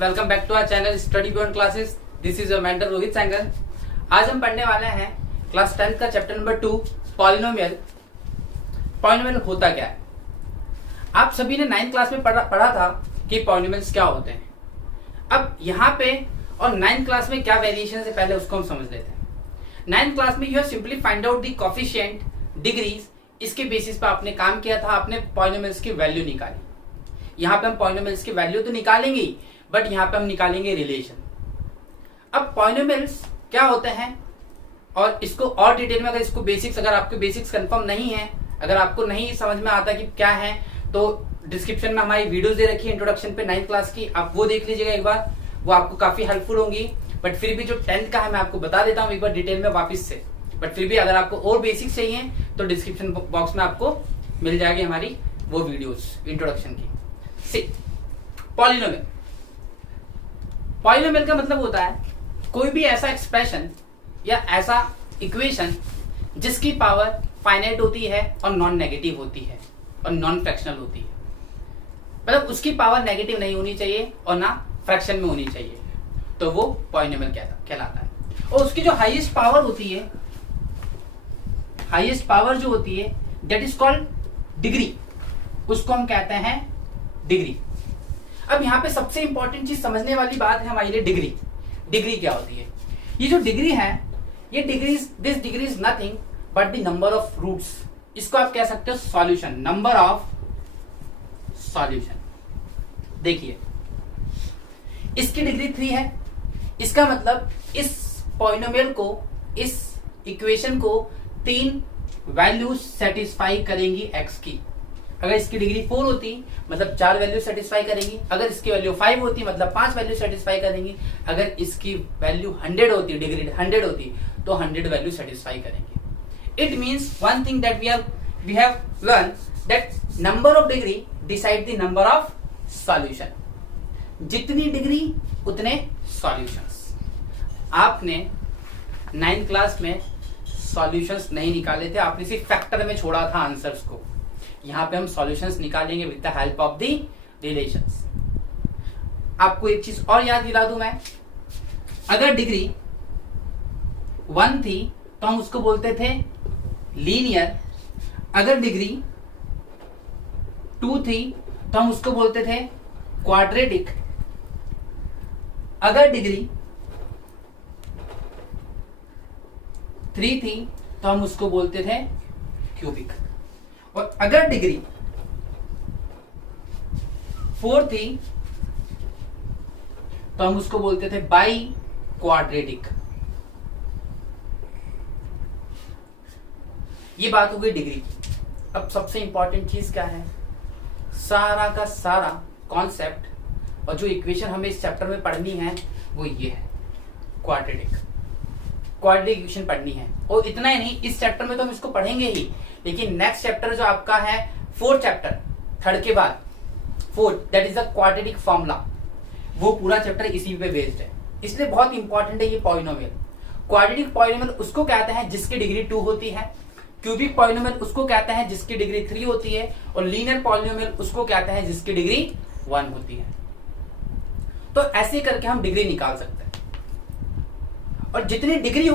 Welcome back to our channel study beyond classes. This is your mentor Rohit Sangar. आज हम पढ़ने वाले हैं क्लास 10th का चैप्टर नंबर 2 पॉलिनोमियल। पॉलिनोमियल होता क्या है? आप सभी ने 9th क्लास में पढ़ा था कि पॉलिनोमियल्स क्या होते हैं। अब यहाँ पे और 9th क्लास में क्या वेरिएशन है पहले उसको हम समझ लेते हैं। 9th क्लास में you simply find out the coefficient, degrees, इसके बेसिस पे आपने काम किया था, आपने पॉलिनोमियल्स की वैल्यू निकाली। यहाँ पे हम पॉलिनोमियल्स की वैल्यू तो निकालेंगे ही, बट यहाँ पे हम निकालेंगे रिलेशन। अब पॉलिनोमियल्स क्या होते हैं और इसको और डिटेल में अगर इसको बेसिक्स, अगर आपके बेसिक्स कंफर्म नहीं है, अगर आपको नहीं समझ में आता कि क्या है, तो डिस्क्रिप्शन में हमारी वीडियोस दे रखी है इंट्रोडक्शन पे 9th क्लास की, आप वो देख लीजिएगा एक बार, वो आपको काफी हेल्पफुल होंगी। बट फिर भी जो 10th का है मैं आपको बता देता हूँ एक बार डिटेल में वापस से। बट फिर भी अगर आपको और बेसिक्स चाहिए तो डिस्क्रिप्शन बॉक्स में आपको मिल जाएगी हमारी वो वीडियोस इंट्रोडक्शन की। पॉलिनोमियल, पॉलिनोमियल का मतलब होता है कोई भी ऐसा एक्सप्रेशन या ऐसा इक्वेशन जिसकी पावर फाइनाइट होती है और नॉन नेगेटिव होती है और नॉन फ्रैक्शनल होती है। मतलब उसकी पावर नेगेटिव नहीं होनी चाहिए और ना फ्रैक्शन में होनी चाहिए, तो वो पॉलिनोमियल कहलाता है। और उसकी जो हाईएस्ट पावर होती है, हाईएस्ट पावर जो होती है दैट इज कॉल्ड डिग्री, उसको हम कहते हैं डिग्री। अब यहाँ पे सबसे इंपॉर्टेंट चीज समझने वाली बात है हमारे लिए डिग्री। डिग्री क्या होती है? ये जो डिग्री है, ये degree, this degree is nothing but the number of roots. इसको आप कह सकते हो सॉल्यूशन, नंबर ऑफ सॉल्यूशन। देखिए इसकी डिग्री 3 है, इसका मतलब इस पॉलिनोमियल को, इस इक्वेशन को 3 वैल्यूज सेटिस्फाई करेंगी x की। अगर इसकी डिग्री 4 होती मतलब 4 वैल्यू सेटिस्फाई करेंगी, अगर इसकी वैल्यू 5 होती मतलब 5 वैल्यू सेटिस्फाई करेंगी, अगर इसकी वैल्यू 100 होती, डिग्री 100 होती तो 100 वैल्यू सेटिस्फाई करेंगी। It means one thing that we have learn that number of degree decide the number of solution. जितनी डिग्री उतने सॉल्यूशंस। आपने 9th क्लास में सॉल्यूशंस नहीं निकाले थे, आपने सिर्फ फैक्टर में छोड़ा था आंसर्स को। यहां पे हम सॉल्यूशंस निकालेंगे with the help of the relations. आपको एक चीज और याद दिला दूं मैं, अगर डिग्री 1 थी तो हम उसको बोलते थे लीनियर, अगर डिग्री 2 थी तो हम उसको बोलते थे क्वाड्रेटिक, अगर डिग्री 3 थी तो हम उसको बोलते थे क्यूबिक, और अगर डिग्री 4 थी तो हम उसको बोलते थे बाई क्वाड्रेटिक। ये बात हो गई डिग्री। अब सबसे इंपॉर्टेंट चीज क्या है? सारा का सारा कॉन्सेप्ट और जो इक्वेशन हमें इस चैप्टर में पढ़नी है वो ये है, क्वाड्रेटिक। क्वाड्रेटिक इक्वेशन पढ़नी है, और इतना ही नहीं, इस चैप्टर में तो हम इसको पढ़ेंगे ही, लेकिन नेक्स्ट चैप्टर जो आपका है 4th चैप्टर, 3rd के बाद 4th, that is the quadratic formula, वो पूरा चैप्टर इसी पे बेस्ड है। इसलिए बहुत इंपॉर्टेंट है ये पॉलिनोमियल। क्वाड्रेटिक पॉलिनोमियल उसको कहते हैं जिसकी डिग्री 2 होती है, क्यूबिक पॉलिनोमियल उसको कहते हैं जिसकी डिग्री 3 होती है, और लीनियर पॉलिनोमियल उसको कहते हैं जिसकी डिग्री 1 होती है। तो ऐसे करके हम डिग्री निकाल सकते हैं, और जितनी डिग्री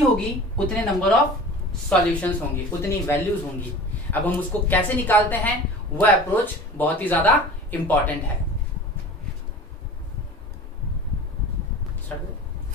होगी उतने नंबर ऑफ सॉल्यूशंस होंगे, उतनी वैल्यूज होंगी। अब हम उसको कैसे निकालते हैं, वह अप्रोच बहुत ही ज्यादा इंपॉर्टेंट है।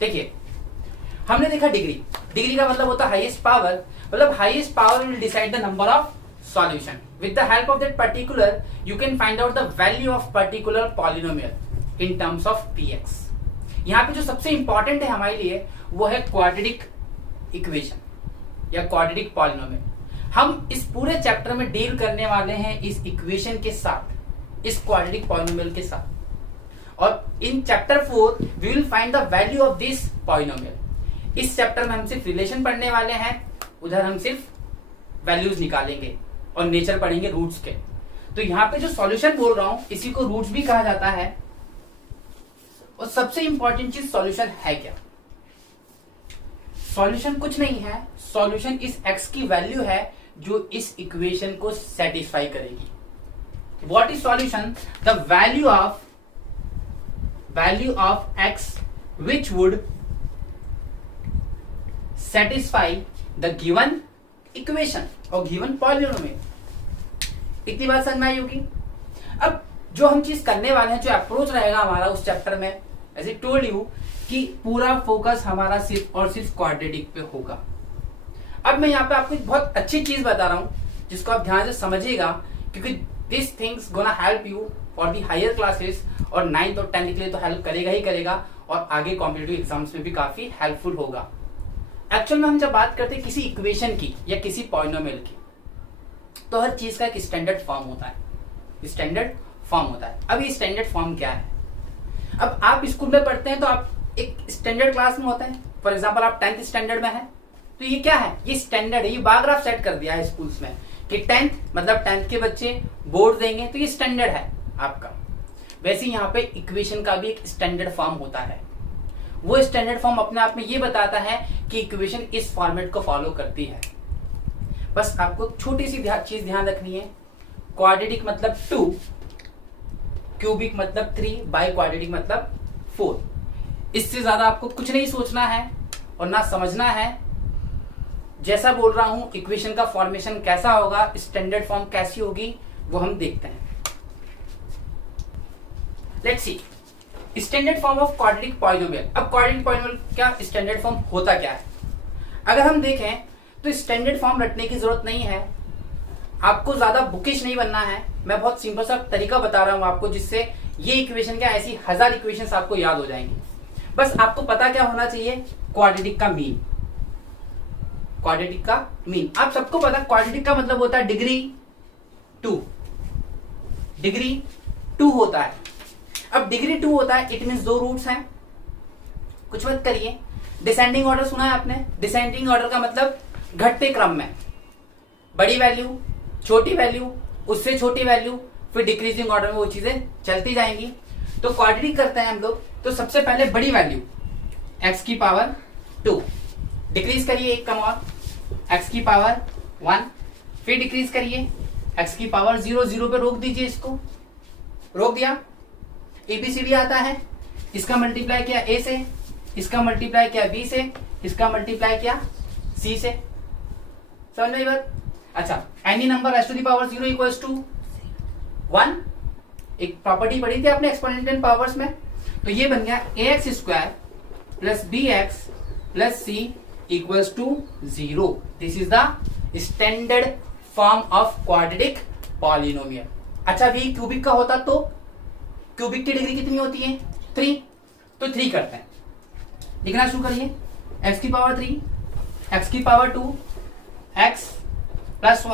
देखिए हमने देखा डिग्री का मतलब होता है हाईएस्ट पावर, मतलब highest power will decide the number of solution. With the help of that particular you can find out the value of particular polynomial in terms of px। यहाँ पे जो सबसे इंपॉर्टेंट है हमारे लिए वो है क्वाड्रेटिक इक्वेशन या क्वाड्रेटिक पॉलिनोमियल। हम इस पूरे चैप्टर में डील करने वाले हैं इस इक्वेशन के साथ, इस क्वाड्रेटिक पॉलिनोमियल के साथ, और in chapter 4 we will find the value of this polynomial. इस चैप्टर में हम सिर्फ रिलेशन पढ़ने वाले हैं, उधर हम सिर्फ वैल्यूज निकालेंगे और नेचर पढ़ेंगे रूट्स के। तो यहाँ पे जो सॉल्यूशन बोल रहा हूं इसी को रूट्स भी कहा जाता है। और सबसे इंपॉर्टेंट चीज सॉल्यूशन है क्या? सॉल्यूशन कुछ नहीं है, सॉल्यूशन इस x की वैल्यू है जो इस इक्वेशन को सेटिस्फाई करेगी। What is solution? The value of value of x which would satisfy the given equation और गिवन पॉलिनोमियल। इतनी बात समझ में आई होगी। अब जो हम चीज करने वाले हैं, जो अप्रोच रहेगा हमारा उस चैप्टर में, ऐसे टोल्ड यू कि पूरा फोकस हमारा सिर्फ और सिर्फ क्वाड्रेटिक पे होगा। अब मैं यहाँ पे आपको एक बहुत अच्छी चीज बता रहा हूं जिसको आप ध्यान से समझिएगा, क्योंकि this things gonna help you for the higher classes और 9th और 10th के लिए तो हेल्प करेगा ही करेगा, और आगे कॉम्पिटिटिव एग्जाम्स में भी काफी हेल्पफुल होगा। एक्चुअल में हम जब बात करते हैं किसी इक्वेशन की या किसी पॉलिनोमियल की, तो हर चीज का एक स्टैंडर्ड फॉर्म होता है, स्टैंडर्ड फॉर्म होता है। अब ये स्टैंडर्ड फॉर्म क्या है? अब आप स्कूल में पढ़ते हैं तो आप एक स्टैंडर्ड क्लास में होते हैं। फॉर एग्जांपल आप 10th स्टैंडर्ड में है, तो ये क्या है? ये स्टैंडर्ड है। ये बार ग्राफ सेट कर दिया है स्कूल्स में कि 10th मतलब 10th के बच्चे बोर्ड देंगे, तो ये स्टैंडर्ड है आपका। वैसे यहाँ पे इक्वेशन का भी एक स्टैंडर्ड फॉर्म होता है। वो स्टैंडर्ड फॉर्म अपने आप में ये बताता है कि इक्वेशन इस फॉर्मेट को फॉलो करती है। बस आपको छोटी सी चीज ध्यान रखनी है, क्वाड्रेटिक मतलब 2, क्यूबिक मतलब 3, बाई क्वाड्रेटिक मतलब 4। इससे ज्यादा आपको कुछ नहीं सोचना है और ना समझना है। जैसा बोल रहा हूं, इक्वेशन का फॉर्मेशन कैसा होगा, स्टैंडर्ड फॉर्म कैसी होगी, वो हम देखते हैं। Let's see standard form of quadratic polynomial. अब क्वाड्रेटिक पॉलिनोमियल क्या स्टैंडर्ड फॉर्म होता क्या है? अगर हम देखें तो स्टैंडर्ड फॉर्म रटने की जरूरत नहीं है, आपको ज्यादा बुकिश नहीं बनना है। मैं बहुत सिंपल सा तरीका बता रहा हूं आपको, जिससे ये इक्वेशन क्या ऐसी 1000 इक्वेशंस आपको याद हो जाएंगी। बस आपको पता क्या होना चाहिए? क्वाड्रेटिक का मीन। क्वाड्रेटिक का मीन आप सबको पता, क्वाड्रेटिक का मतलब होता है डिग्री 2। डिग्री 2 होता है। अब डिग्री 2 होता है, इट मीन्स 2 रूट्स हैं। कुछ मत करिए। डिसेंडिंग ऑर्डर सुना है आपने? डिसेंडिंग ऑर्डर का मतलब घटते क्रम में, बड़ी वैल्यू, छोटी वैल्यू, उससे छोटी वैल्यू, फिर डिक्रीजिंग ऑर्डर में वो चीजें चलती जाएंगी। तो क्वाड्रेटिक करते हैं हम लोग, तो सबसे पहले बड़ी वैल्यू x की पावर 2 डिक्रीज करिए 1 कम और x की पावर 1, फिर डिक्रीज करिए x की पावर 0, 0 पे रोक दीजिए, इसको रोक दिया। ABCD आता है, इसका मल्टीप्लाई किया A से, इसका मल्टीप्लाई किया B से, इसका मल्टीप्लाई किया C से। समझ में बात? अच्छा, any number as to the power 0 equals to 1। एक प्रॉपर्टी पढ़ी थी आपने एक्सपोनेंशियल पावर्स में, तो ये बन गया ax square plus bx plus c equals to 0। This is the standard form of quadratic polynomial. अच्छा, भी क्यूबिक का होता तो क्यूबिक की डिग्री कितनी होती है? 3। तो 3 करते हैं, लिखना शुरू करिए। x की पावर 3, x की पावर 2, x प्लस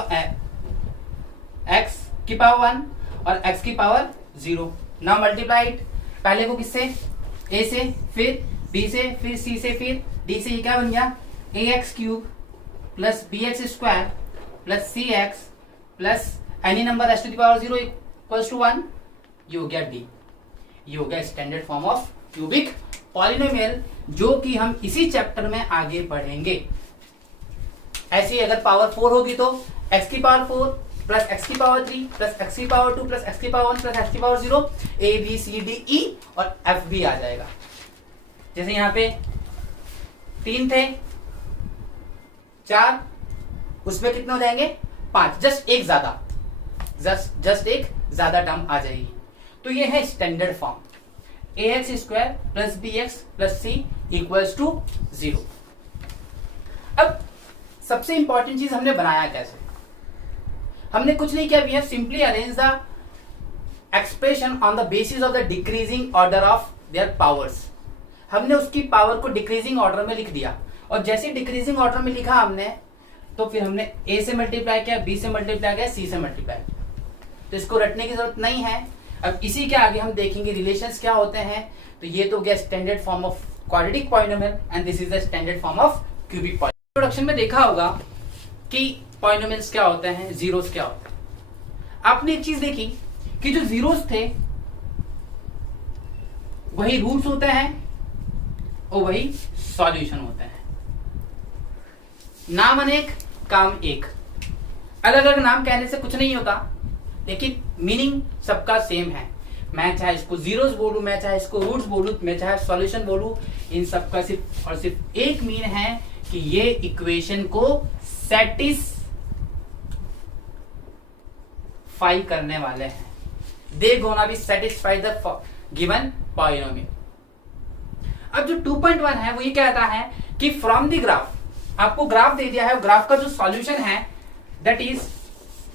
x की पावर 1 और x की पावर 0। नाउ मल्टीप्लाइड, पहले को किससे? a से, फिर b से, फिर c से, फिर d से। ये क्या बन गया? ax cube plus bx square plus cx plus any number s to the power 0 equals to 1। ये हो गया d। ये हो गया standard form of cubic polynomial, जो कि हम इसी चैप्टर में आगे पढ़ेंगे। ऐसे ही अगर पावर 4 होगी तो x की पावर 4 प्लस x की पावर 3 प्लस x की पावर 2 प्लस x की पावर 1 प्लस x की power 0, a b c d e और f भी आ जाएगा। जैसे यहाँ पे 3 थे, 4, उसमें कितने हो जाएंगे? 5। जस्ट एक ज्यादा, जस्ट एक ज्यादा टर्म आ जाएगी। तो ये है standard form, ax square plus bx plus c equals to 0। अब सबसे इंपॉर्टेंट चीज हमने बनाया कैसे? हमने कुछ नहीं किया, we have simply arrange the expression on the basis of the decreasing order of their powers. हमने उसकी पावर को डिक्रीजिंग ऑर्डर में लिख दिया, और जैसे डिक्रीजिंग ऑर्डर में लिखा हमने, तो फिर हमने a से मल्टीप्लाई किया, b से मल्टीप्लाई किया, c से मल्टीप्लाई किया। तो इसको रटने की जरूरत नहीं है। अब इसी के आगे हम देखेंगे रिलेशंस क्या होते हैं। तो ये तो गया standard form of quadratic polynomial and this is the standard form of cubic polynomial. Introduction में देखा होगा कि पॉलिनोमियल्स क्या होते हैं, जीरोस क्या होते हैं। आपने एक चीज देखी कि जो जीरोस थे वही रूट्स होते हैं और वही सॉल्यूशन होते हैं। नाम अनेक, काम एक। अलग अलग नाम कहने से कुछ नहीं होता, लेकिन मीनिंग सबका सेम है। मैं चाहे इसको जीरोस बोलूं, मैं चाहे इसको रूट्स बोलूं, मैं चाहे सॉल्यूशन बोलूं, इन सब का सिर्फ और सिर्फ एक मीन है कि ये इक्वेशन को सेटिस्फाई करने वाले हैं। They gonna be satisfy the given polynomial. अब जो 2.1 है वो ये कहता है कि फ्रॉम द ग्राफ, आपको ग्राफ दे दिया है, ग्राफ का जो सॉल्यूशन है that is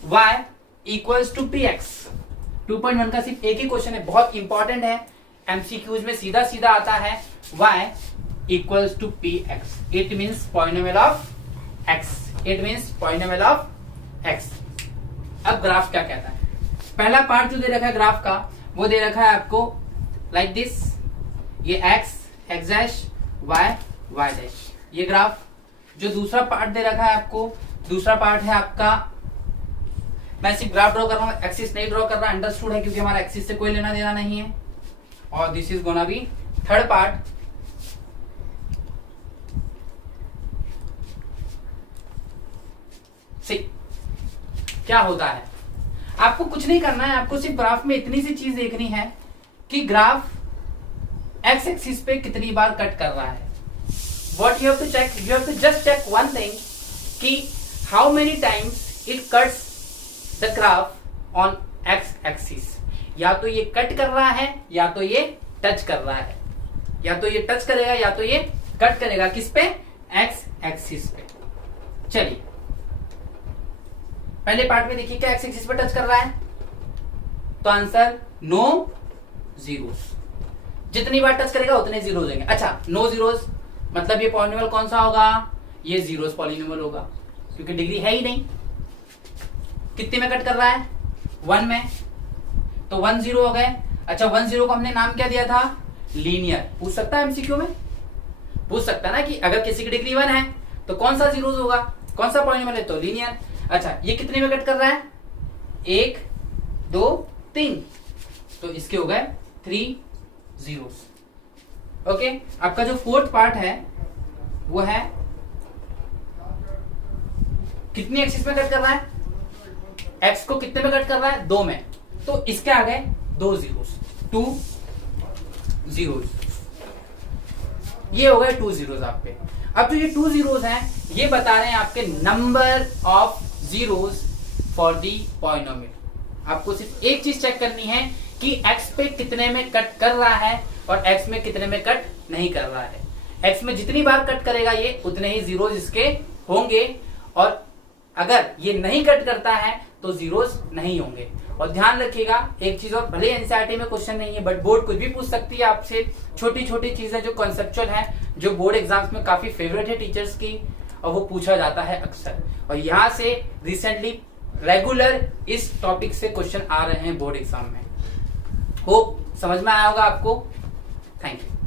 y equals to px। 2.1 का सिर्फ एक ही क्वेश्चन है, बहुत इंपॉर्टेंट है, एमसीक्यूज में सीधा सीधा आता है, y equals to px। It means polynomial of x, it means polynomial of x। अब ग्राफ क्या कहता है? पहला पार्ट जो दे रखा है ग्राफ का वो दे रखा है आपको लाइक दिस, ये x डैश y डैश, ये ग्राफ। जो दूसरा पार्ट दे रखा है आपको, दूसरा पार्ट है आपका, मैं सिर्फ ग्राफ ड्रॉ कर रहा हूं, एक्सिस नहीं ड्रॉ कर रहा, अंडरस्टूड है, क्योंकि हमारा एक्सिस से कोई लेना देना नहीं है। और this is gonna be third part. See क्या होता है, आपको कुछ नहीं करना है, आपको सिर्फ ग्राफ में इतनी सी चीज देखनी है कि ग्राफ एक्स एक्सिस पे कितनी बार कट कर रहा है। What you have to check, you have to just check one thing कि how many times it cuts the graph on x axis। या तो ये कट कर रहा है या तो ये टच कर रहा है, या तो ये टच करेगा या तो ये कट करेगा, किस पे? x एक्सिस पे। चलिए पहले पार्ट में देखिए क्या x एक्सिस पे टच कर रहा है, तो आंसर नो जीरोस। जितनी बार टच करेगा उतने जीरो देंगे। अच्छा, नो जीरोस मतलब ये पॉलिनोमियल कौन सा होगा? ये जीरोस पॉलिनोमियल होगा, क्योंकि डिग्री है ही नहीं। कितने में कट कर रहा है? 1 में, तो 1 0 हो गए। अच्छा, 1 0 को हमने नाम क्या दिया था? लीनियर। पूछ सकता है एमसीक्यू में, पूछ सकता है ना कि अगर किसी की डिग्री 1 है तो कौन सा जीरोस होगा, कौन सा पॉलिनोमियल है? तो लीनियर। अच्छा, ये कितने में कट कर रहा है? 1 2 3, तो इसके हो गए 3 जीरोस। ओके, आपका जो फोर्थ पार्ट है वो है कितनी एक्सिस में कट कर रहा है? एक्स को कितने में कट कर रहा है? 2 में, तो इसके आ गए 2 जीरोस, 2 जीरोस। ये हो गए 2 जीरोस आपके। अब जो ये 2 जीरोस हैं ये बता रहे हैं आपके number of zeros for the polynomial. आपको सिर्फ एक चीज चेक करनी है कि एक्स पे कितने में कट कर रहा है और एक्स में कितने में कट नहीं कर रहा है। एक्स में जितनी बार कट करेगा ये उतने ही जीरोस इसके होंगे, और अगर ये नहीं कट करता है तो जीरोस नहीं होंगे। और ध्यान रखिएगा एक चीज और, भले एनसीईआरटी में क्वेश्चन नहीं है बट बोर्ड कुछ भी पूछ सकती है आपसे। छोटी छोटी चीजें जो कॉन्सेप्चुअल है, जो बोर्ड एग्जाम्स में काफी फेवरेट है टीचर्स की, और वो पूछा जाता है अक्सर। और यहाँ से रिसेंटली रेगुलर इस टॉपिक से क्वेश्चन आ रहे हैं बोर्ड एग्जाम में। होप समझ में आया होगा आपको। Thank you.